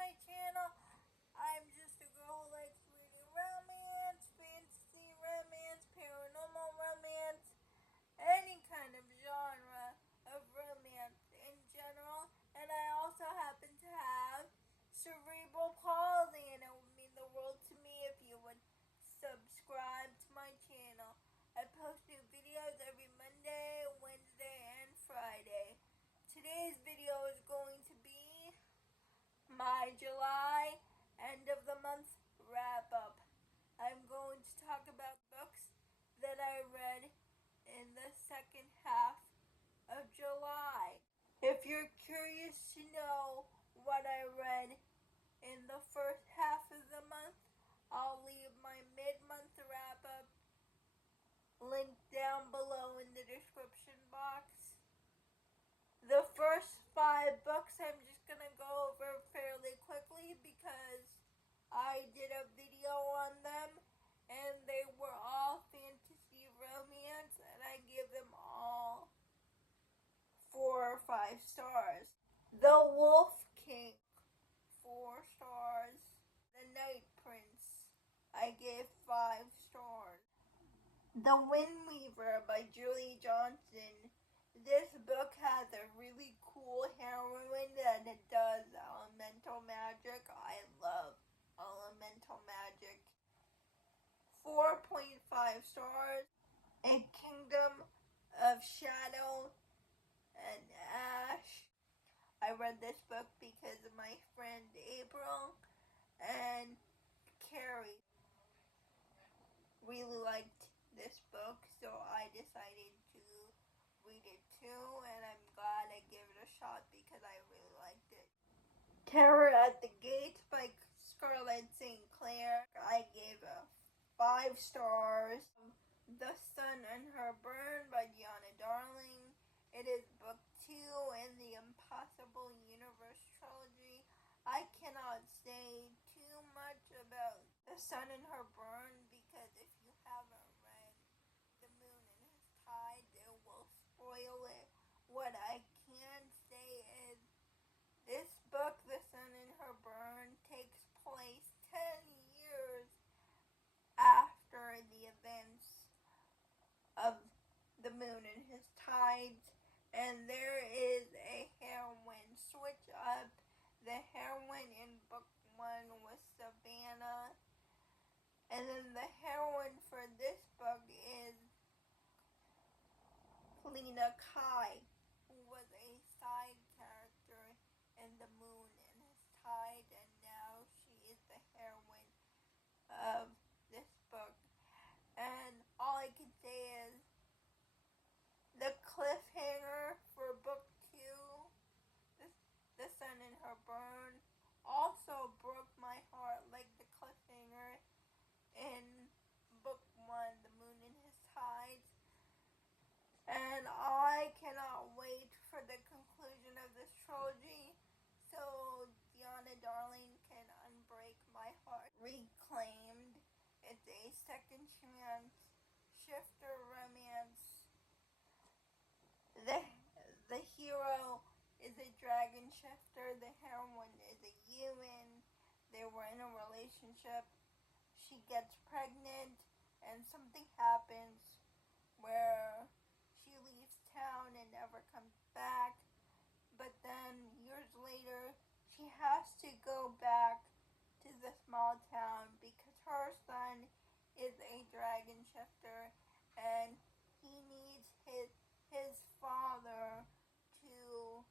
my channel. I'm just a girl who likes reading romance, fantasy romance, paranormal romance, any kind of genre of romance in general. And I also happen to have cerebral palsy, and it would mean the world to me if you would subscribe to my channel. I post new videos every Monday, Wednesday, and Friday. Today's video is going to be my July end of the month wrap up. I'm going to talk about books that I read in the second half of July. If you're curious to know what I read in the first half of the month, I'll leave my mid-month wrap up link down below in the description box. The first 5 books I'm just going to go over fairly quickly because I did a video on them and they were all fantasy romance and I gave them all 4 or 5 stars. The Wolf King, 4 stars. The Night Prince, I gave 5 stars. The Windweaver by Julie Johnson. This book has a really cool heroine that it does elemental magic. I love elemental magic. 4.5 stars. A Kingdom of Shadow and Ash. I read this book because of my friend April and Carrie really liked this book, so I decided to read it too, and I'm glad I gave it a shot because I really liked it. Terror at the Gates by Scarlett St. Clair. I gave a 5 stars. The Sun and Her Burn by Gianna Darling. It is book 2 in the Impossible Universe trilogy. I cannot say too much about The Sun and Her Burn because if you haven't read The Moon and His Tides, it will spoil it. What I can say is this book, The Sun and Her Burn, takes place 10 years after the events of The Moon and His Tides, and there is a heroine switch up. The heroine in book 1 was Savannah, and then the heroine for this book is Lena Kai, who was a side character in The Moon and His Tide, and now she is the heroine of this book. And all I can say is the cliffhanger for book 2, The Sun and Her Burn, also broke my heart like the cliffhanger in book 1, The Moon and His Tides. And I cannot wait for the conclusion of this trilogy so Gianna Darling can unbreak my heart. Reclaimed. It's a second chance shifter romance. The hero is a dragon shifter. The heroine is a human. They were in a relationship. She gets pregnant and something happens where she leaves town and never comes back. But then years later, she has to go back to the small town because her son is a dragon shifter and he needs his father to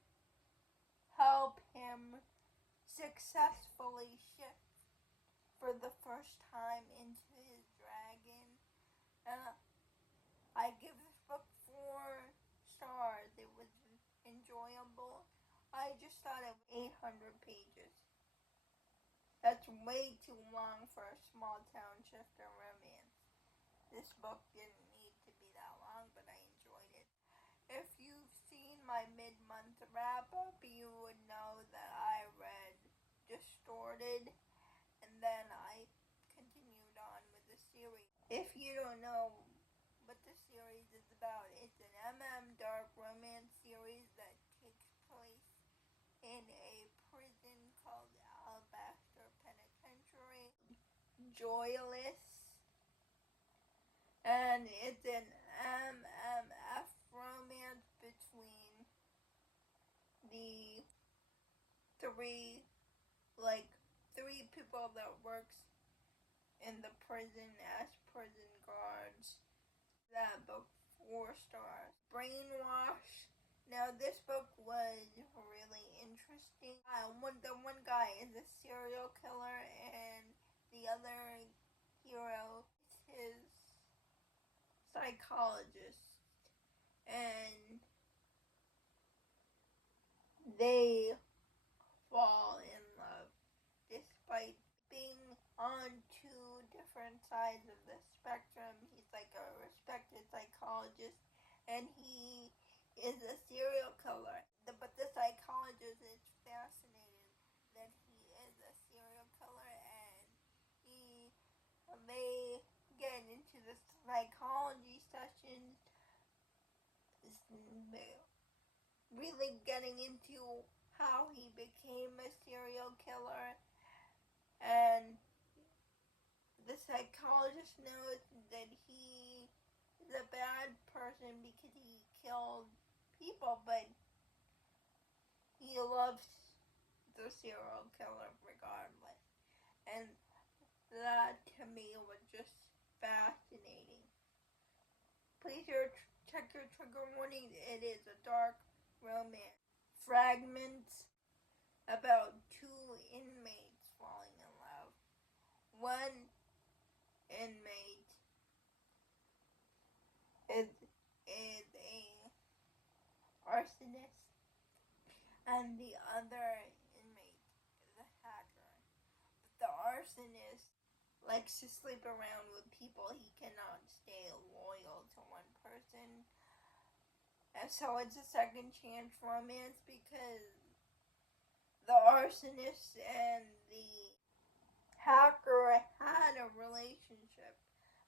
help him successfully shift for the first time into his dragon. And I give this book 4 stars. It was enjoyable. I just thought it was 800 pages. That's way too long for a small town shifter romance. This book didn't need to be that long, but I enjoyed it. If you've seen my mid-month wrap-up, you would know that I read Distorted, and then I continued on with the series. If you don't know what the series is about, it's an dark romance series that takes place in a prison called Joyless, and it's an MMF romance between the three, three people that works in the prison as prison guards. That book 4 stars. Brainwashed. Now this book was really interesting. The one guy is a serial killer, and the other hero is his psychologist, and they fall in love despite being on two different sides of the spectrum. He's like a respected psychologist, and he is a serial killer. But the psychologist is fascinated that he is a serial killer, and they get into the psychology session, really getting into how he became a serial killer, and the psychologist knows that he is a bad person because he killed people, but he loves the serial killer regardless. And that to me was just fascinating. Please check your trigger warning. It is a dark romance. Fragments, about 2 inmates falling in love. One inmate is a arsonist, and the other inmate is a hacker. The arsonist likes to sleep around with people. He cannot stay loyal to one person. And so it's a second chance romance because the arsonist and the hacker had a relationship,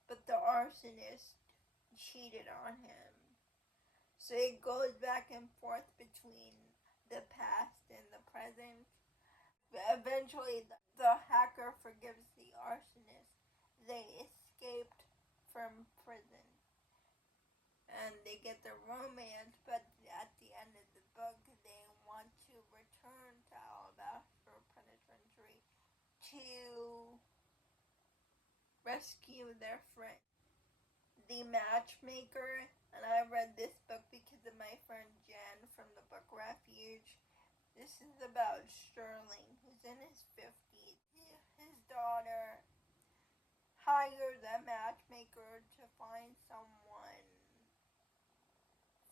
but the arsonist cheated on him. So it goes back and forth between the past and the present. Eventually, the hacker forgives the arsonist. They escaped from prison, and they get their romance, but at the end of the book, they want to return to Alabaster Penitentiary to rescue their friend. The Matchmaker, and I read this book because of my friend Jen from the book Refuge. This is about Sterling, who's in his 50s. His daughter hires a matchmaker to find someone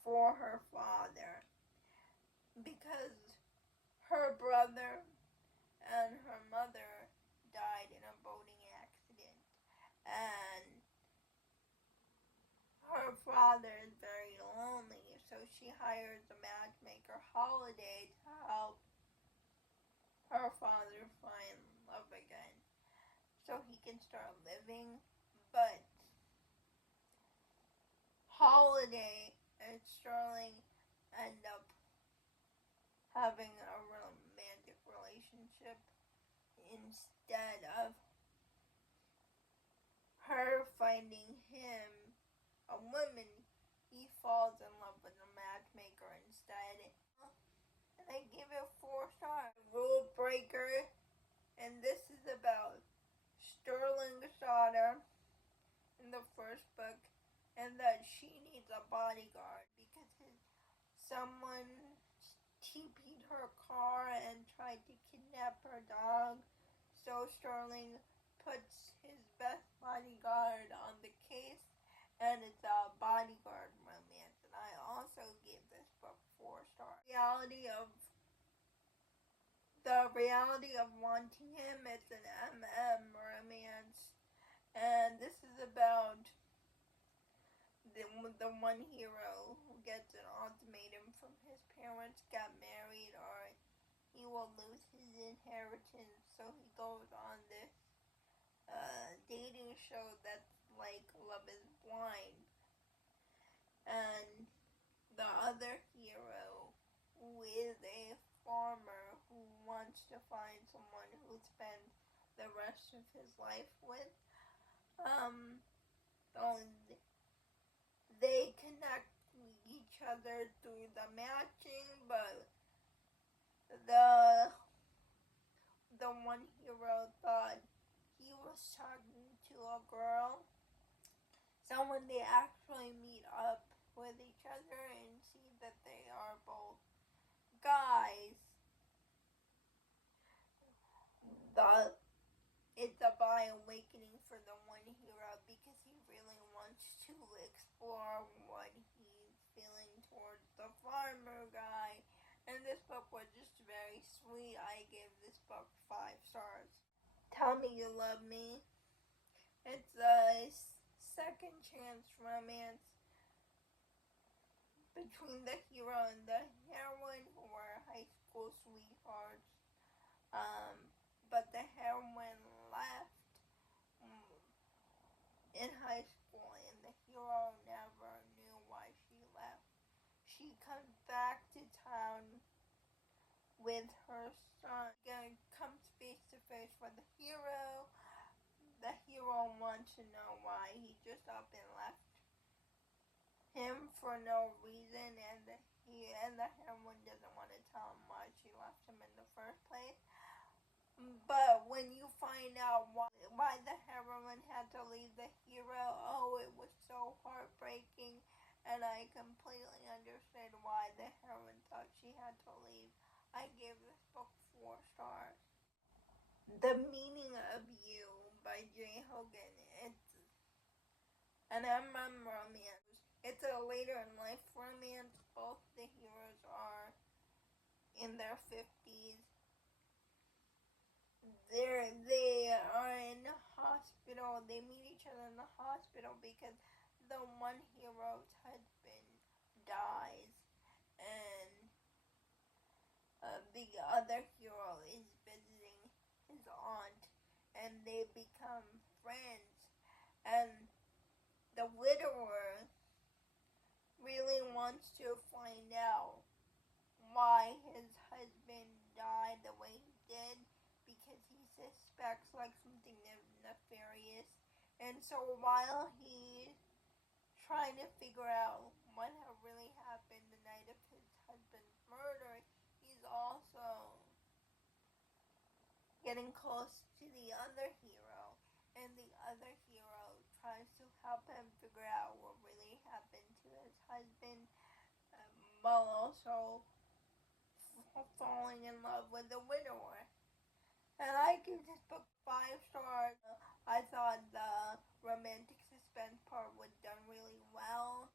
for her father because her brother and her mother died in a boating accident, and her father is very lonely, so she hires a matchmaker, Holiday, to help her father find love again so he can start living. But Holiday and Sterling end up having a romantic relationship instead of her finding him a woman. He falls in love with a matchmaker instead, and I give it 4 stars. Rule Breaker, and this is about Sterling's daughter in the first book, and that she needs a bodyguard because someone TP'd her car and tried to kidnap her dog. So Sterling puts his best bodyguard on the case, and it's a bodyguard romance. And I also gave this book 4 stars. The reality of wanting him. It's an MM romance, and this is about the one hero who gets an ultimatum from his parents: get married or he will lose his inheritance. So he goes on this dating show that's like Love is Blind, and the other hero, who is a farmer who wants to find someone who spends the rest of his life with. They connect each other through the matching, but the one hero thought he was talking to a girl. So when they actually meet up with each other and see that they are both guys, it's a by awakening for the one hero because he really wants to explore what he's feeling towards the farmer guy. And this book was just very sweet. I gave this book 5 stars. Tell Me You Love Me. It's a second chance romance between the hero and the heroine, who were high school sweethearts. But the heroine left in high school, and the hero never knew why she left. She comes back to town with her son, comes face to face with the hero. The hero wants to know why he just up and left him for no reason, and the heroine doesn't want to tell him why she left him in the first place. But when you find out why the heroine had to leave the hero, oh, it was so heartbreaking, and I completely understood why the heroine thought she had to leave. I gave this book 4 stars. The Meaning of You by J. Hogan. It's an MM romance. It's a later in life romance. Both the heroes are in their 50s. They are in a hospital. They meet each other in the hospital because the one hero's husband dies, and the other hero is visiting his aunt, and they become friends. And the widower really wants to find out why his husband died the way he did, because he suspects like something nefarious. And so while he's trying to figure out what really happened the night of his husband's murder, he's also getting close to the other hero, and the other hero tries to help him figure out what really happened to his husband, while also falling in love with the widower. And I give this book 5 stars. I thought the romantic suspense part was done really well.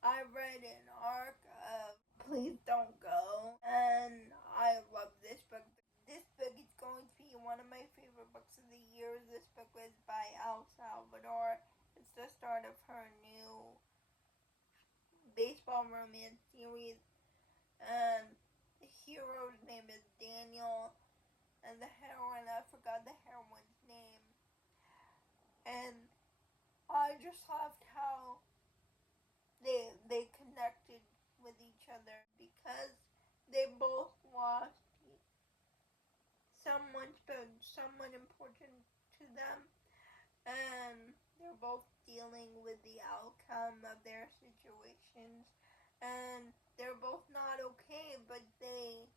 I read an arc of Please Don't Go, and I love this book. This book is going to be one of my favorite books of the year. This book was by El Salvador. It's the start of her new baseball romance series, and the hero's name is Daniel, and the heroine, I forgot the heroine's name. And I just loved how they connected with each other because they both lost someone important to them, and they're both dealing with the outcome of their situations, and they're both not okay, but they're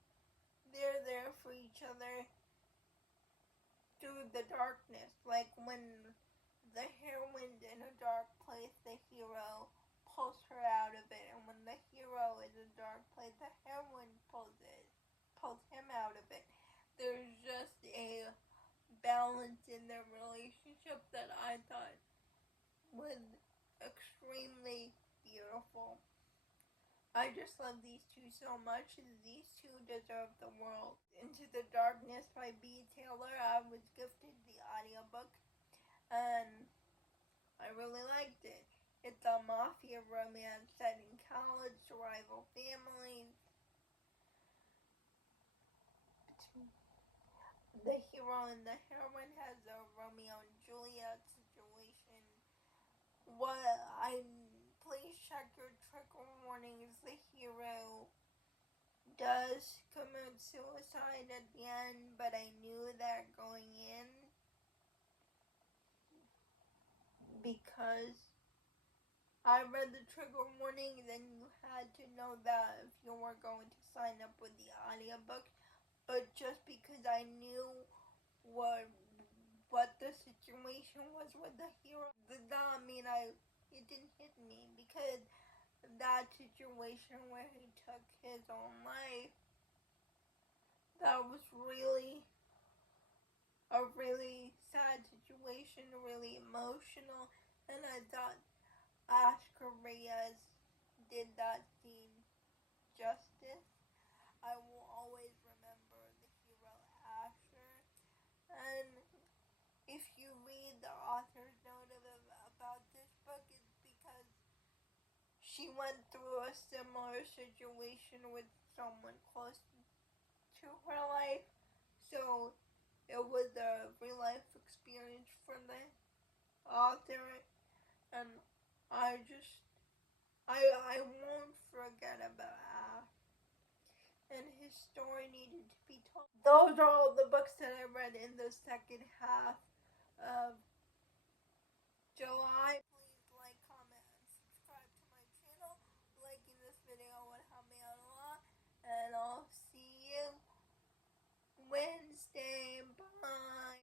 there for each other through the darkness. Like when the heroine's in a dark place, the hero pulls her out of it, and when the hero is in a dark place, the heroine pulls him out of it. There's just a balance in their relationship that I thought was extremely beautiful. I just love these two so much. These two deserve the world. Into the Darkness by B. Taylor. I was gifted the audiobook, and I really liked it. It's a mafia romance set in college to rival families. The hero and the heroine has a Romeo and Juliet situation. Please check your trigger warnings. The hero does commit suicide at the end, but I knew that going in. because I read the trigger warning, then you had to know that if you were going to sign up with the audiobook. But just because I knew what the situation was with the hero did not mean it didn't hit me, because that situation where he took his own life, that was really a really sad situation, really emotional, and I thought Oscar Reyes did that scene justice. I will always remember the hero Asher, and if you read the author's note about this book, it's because she went through a similar situation with someone close to her life, so it was a real life experience for the author, and I won't forget about Ash, and his story needed to be told. Those are all the books that I read in the second half of July.